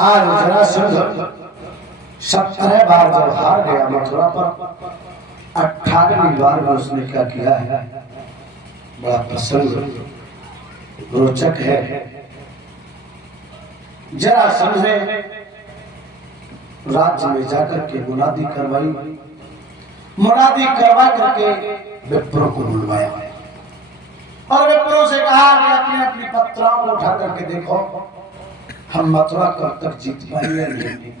आज जरासंध 17 बार जब हार गया मथुरा पर, 18वीं बार में उसने क्या किया है, बड़ा प्रसंग रोचक है। जरासंध ने राज्य में जाकर के मुनादी करवाई, मुनादी करवा करके विप्रों को बुलवाया और विप्रों से कहा कि अपने अपनी पत्राओं को उठा करके देखो, हम मथुरा कब तक जीत पाएंगे नहीं।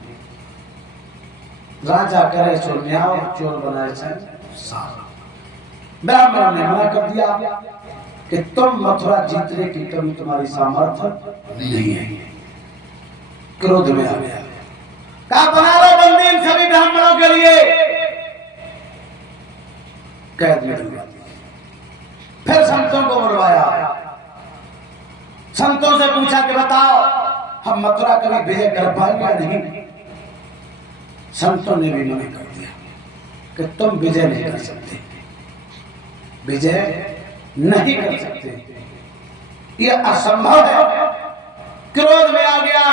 राजा करे चोर न्याय और चोर बनाए सारा। ब्राह्मण ने मना कर दिया कि तुम मथुरा जीतने की कभी तुम्हारी सामर्थ्य नहीं है। क्रोध में आ गया, कहा बना लो बंदी इन सभी ब्राह्मणों के लिए, कैद में डलवा दिया। फिर संतों को बुलवाया, संतों से पूछा कि बताओ हम मथुरा कभी विजय कर पाएंगे या नहीं। संतों ने भी मना कर दिया कि तुम विजय नहीं कर सकते, विजय नहीं कर सकते, यह असंभव है। क्रोध में आ गया,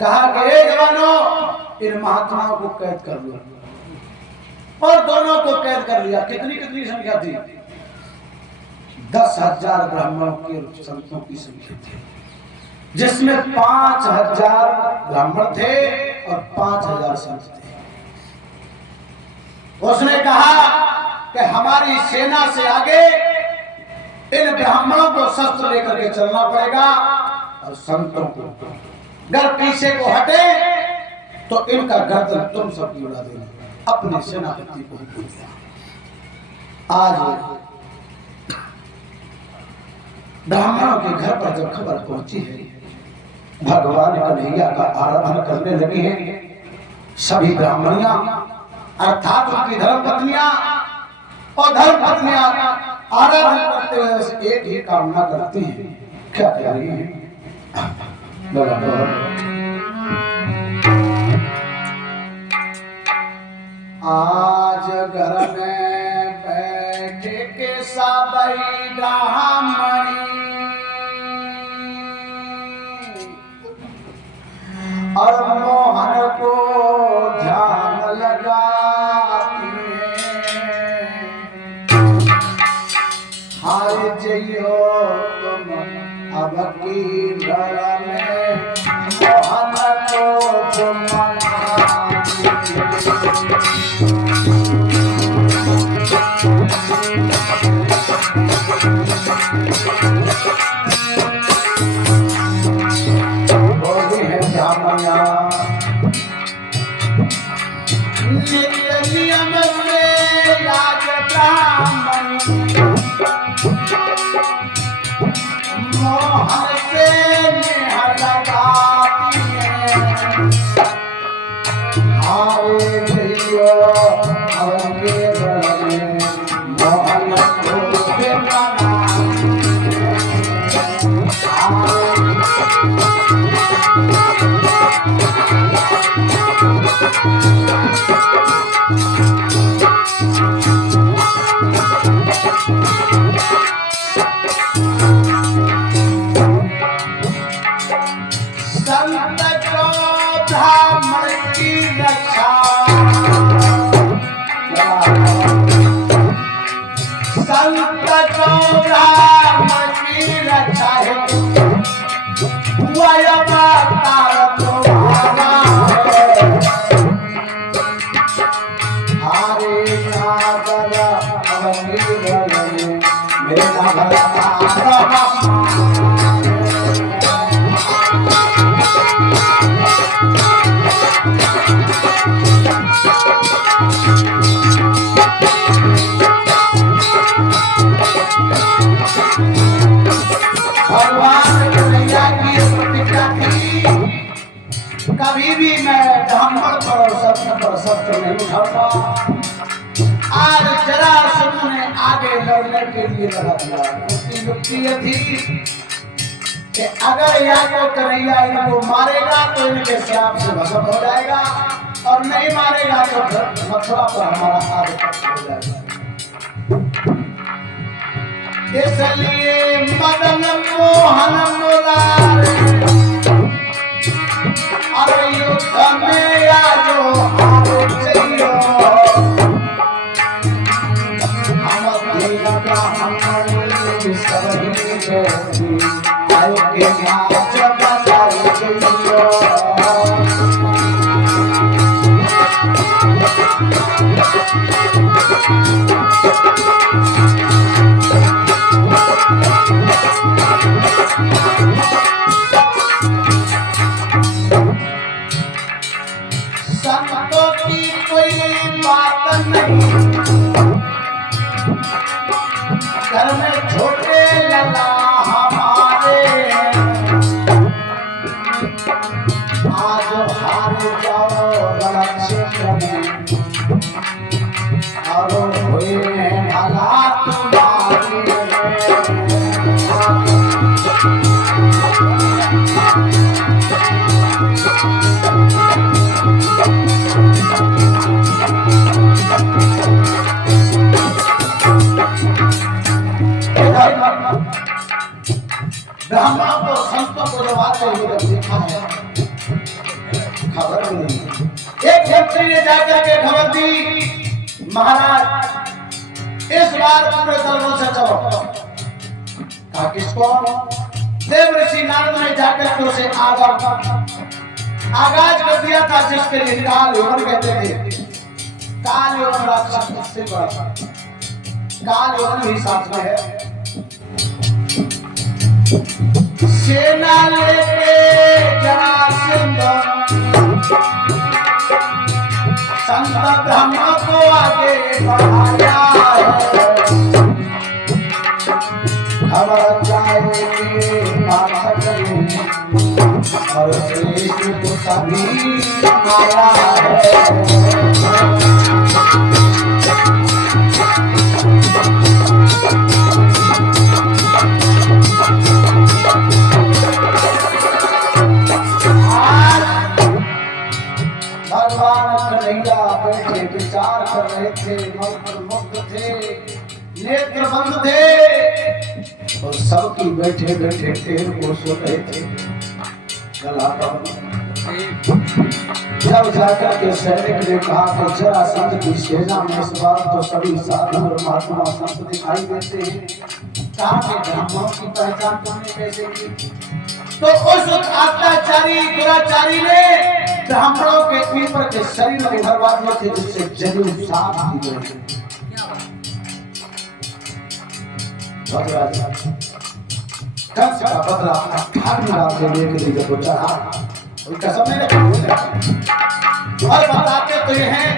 कहा कि हे जवानों, इन महात्माओं को कैद कर लो। और दोनों को कैद कर लिया। कितनी कितनी संख्या थी? 10,000 ब्राह्मणों के संतों की संख्या थी, जिसमें 5,000 ब्राह्मण थे और 5,000 संत थे। उसने कहा कि हमारी सेना से आगे इन ब्राह्मणों को शस्त्र लेकर के चलना पड़ेगा और संतों को अगर पीछे को हटे तो इनका गर्दन तुम सब की उड़ा देना। अपने सेनापति को हुक्म दिया। आज ब्राह्मणों के घर पर जब खबर पहुंची है, भगवान कन्हैया का आराधना करने लगे हैं सभी ब्राह्मणियां, अर्थात उनकी धर्मपत्नियां, और धर्मपत्नियां आराधना करते हुए एक ही कामना करती हैं। क्या कह रही है? आज घर में बैठ के सबई ब्राह्मणी और मोहन को ध्यान लगाती है। हाय जइयो तुम अब की रण में, मोहन को तुम नियम से राज ब्राह्मण मोहन से नेह लगाती है। हाय जइयो अवके रण में, मोहन को संत को ब्राह्मण की रक्षा, संत को ब्राह्मण की रक्षा है। वह अवतार तुम्हारा है, हारे नागर अवनीर मेरा भला कभी भी मैं ब्राह्मण पर और सत्य पर शस्त्र नहीं उठाऊंगा। आज जरासंध ने आगे लड़ने के लिए लगा दिया। उसकी युक्ति ये थी कि अगर या तो कन्हैया इनको मारेगा तो इनके श्राप से भस्म हो जाएगा, और नहीं मारेगा तो मथुरा पर हमारा आधिपत्य हो जाएगा। इसलिए मदन मोहन मुरारे संतों की कोई बात नहीं, घर में छोटे लला हमारे, आज हार जाओ लक्ष्य में और हुए भला तुम्हारे। ब्राह्मणों को संतों को जब आते हुए जब देखा है, खबर नहीं। एक व्यक्ति ने जाकर के खबर दी, महाराज इस बार पूरे दलों से चलो। कहा किसको? देव ऋषि नारद ने जाकर के उसे आगाज कर दिया था, जिसके लिए काल यवन कहते थे। काल यवन राक्षस से बड़ा, काल यवन ही साथ में है। सेना लेके जरासंध संत ब्रह्म को आगे बढ़ाया है। खबर जाएगी पाठक और देश को सभी आया है। बैठे विचार कर रहे थे, मुक्त थे, नेत्र बंद थे और सबकी बैठे बैठे टेर को सो रहे थे। जब जाकर के सैनिक ने कहा कि जरासंध की सेना में इस बार तो सभी साधु और महात्मा संत दिखाई देते हैं, कहा कि ब्राह्मणों की पहचान तुमने कैसे की? तो उस अत्याचारी दुराचारी ने ब्राह्मणों के ऊपर के शरीर में भरवा दिए थे, जिससे जनेऊ साफ की गई। कंस का बदला लेने के लिए जब चढ़ा, उनका समय और बताते तो ये हैं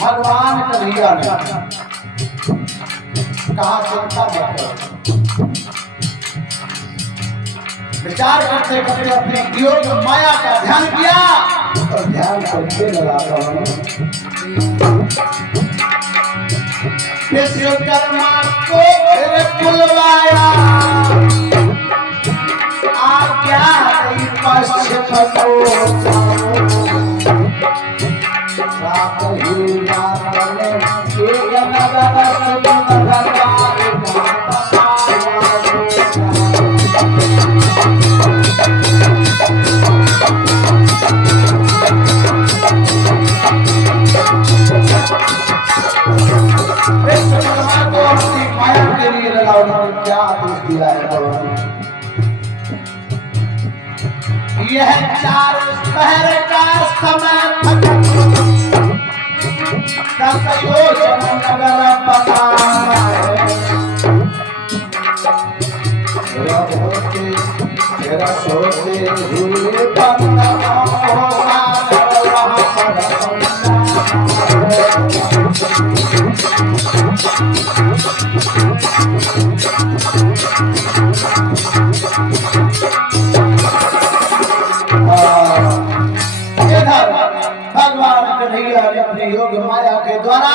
भगवान कन्हैया ने कहा चिंता मत करो। विचार करते करते अपने योग माया का ध्यान किया और ध्यान करके लगाता हूँ विश्वकर्मा को फिर बुलवाया, आज्ञा दी पश्चिम को रात ही रात में एक नगर क्या आदेश दिया है भगवान? यह 4 पहर का समय नगर बनाना है। तेरा सोते हुए बंदा होगा वहाँ पर भगवान कन्हैया ने अपने योग माया के द्वारा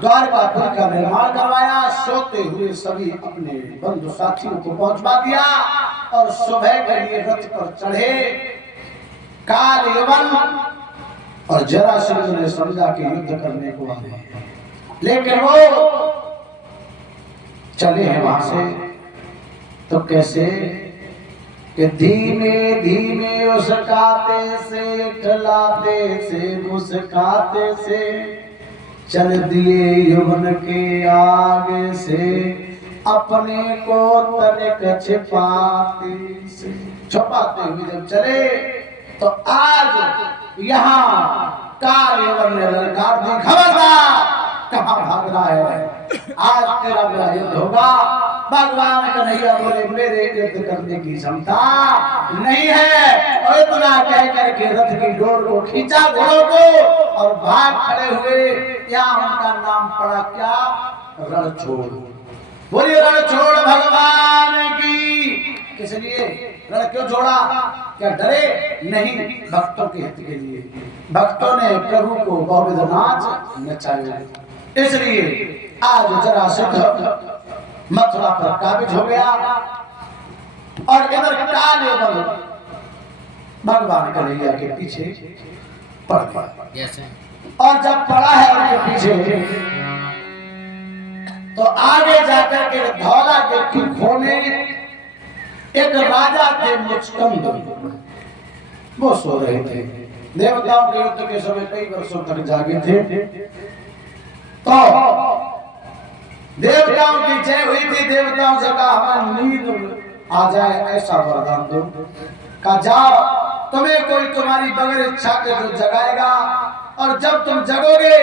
द्वारकापुर का निर्माण करवाया। सोते हुए सभी अपने बंधु साथियों को पहुंचवा दिया और सुबह के लिए रथ पर चढ़े। काल यवन और जरासंध ने समझा कि युद्ध करने को आए, लेकिन वो चले हैं वहां से तो कैसे कि धीमे धीमे उसकाते से ठलाते से मुस्काते से चल दिए यवन के आगे से, अपने को तनिक छिपाते से छुपाते हुए जब चले तो आज यहाँ काल ने ललकार दी, खबरदार कहाँ भाग रहा है, आज तेरा मेरा युद्ध होगा। भगवान कन्हैया बोले मेरे युद्ध करने की क्षमता नहीं है, और इतना कह करके रथ की डोर को खींचा घोड़ों को और भाग खड़े हुए। यहाँ उनका नाम पड़ा क्या, रणछोड़। बोलिए रणछोड़ भगवान की। किस लिए रण क्यों छोड़ा, क्या डरे? नहीं, भक्तों के हित के लिए। भक्तों ने प्रभु को बहुविध नाच नचाया, इसलिए आज जरासंध मथुरा पर काबिज हो गया और इधर काल एवं भगवान कन्हैया के पीछे पड़ गया। और जब पड़ा है उनके पीछे तो आगे जाकर के धौला के खोने एक राजा थे मुचकंद, वो सो रहे थे। देवताओं के युद्ध के समय कई वर्षों तक जागे थे, तो देवताओं की जय हुई थी। देवताओं से कहा हमें नींद आ जाए ऐसा वरदान दो। कहा जाओ, तुम्हें कोई तुम्हारी बगैर इच्छा के जो जगाएगा, और जब तुम जगोगे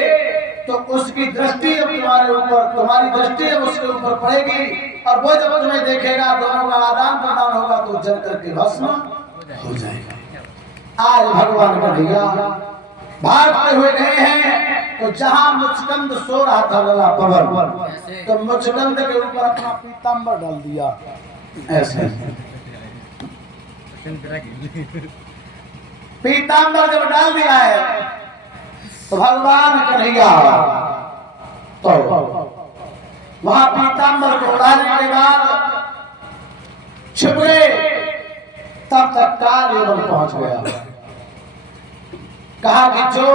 तो उसकी दृष्टि अब तुम्हारे ऊपर, तुम्हारी दृष्टि अब उसके ऊपर पड़ेगी, और वो जब तुम्हें देखेगा दोनों का आदान प्रदान होगा तो जल करके भस्म हो जाएगा। आज भगवान कन्हैया भागते हुए गए हैं, तो जहां मुचकंद सो रहा था लला पवन, तो मुचकंद के ऊपर अपना पीतांबर डाल दिया ऐसे। पीतांबर जब डाल दिया है तो भगवान कन्हैया तो वहां पीतांबर को उड़ाने के बाद छिप गए। तब तक काल एवं पहुंच गया। कहा कि जो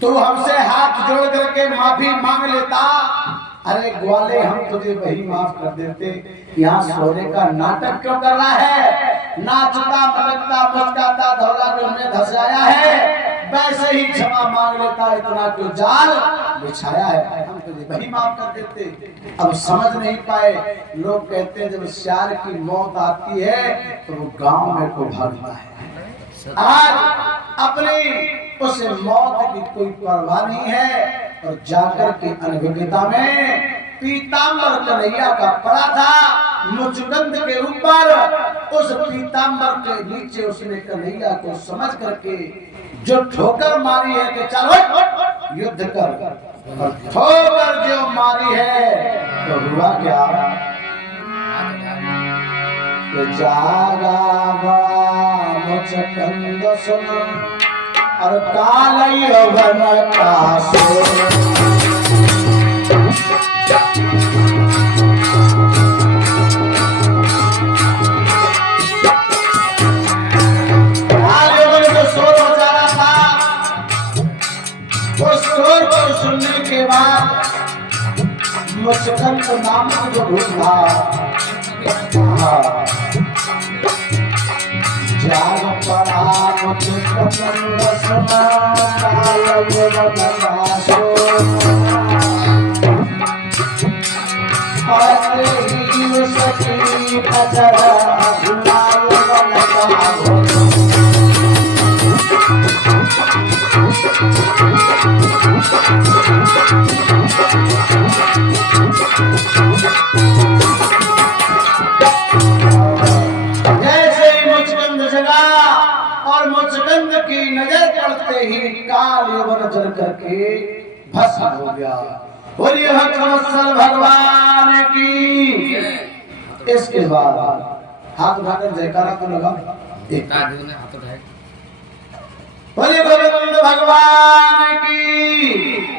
तू हमसे हाथ जोड़ करके माफी मांग लेता, अरे ग्वाले हम तुझे वही माफ कर देते, यहाँ सोने का नाटक क्यों कर रहा है? नाचता मटकता मुस्काता धौला को हमने धसाया है, वैसे ही क्षमा मांग लेता, इतना क्यों जाल बिछाया है, हम तुझे वही माफ कर देते। अब समझ नहीं पाए। लोग कहते हैं जब श्यार की मौत आती है तो वो गांव में को भागता है। आज अपनी उस मौत की कोई परवाह नहीं है, और जाकर के अनभिज्ञता में पीतांबर कन्हैया का पड़ा था मुचकंद के ऊपर। उस पीतांबर के नीचे उसने कन्हैया को समझ करके जो ठोकर मारी है कि चलो युद्ध कर, और ठोकर जो मारी है तो हुआ क्या, तो जागा मुचकंद सुन और काल यौवन का सो। सुनने के बाद मुचकंद नामक जो भूत था, जाग पड़ा मुचकंद सुना काल यौवन का सो। पाते ही सखी खचरा लाल वन का सो। और मुचकंद की नजर पड़ते ही काल यौवन जल करके भस्म हो गया। बोलिए भक्तवत्सल भगवान की। इसके बाद हाथ उठाकर जयकारा तो लगा। बोलिए गोविंद भगवान की।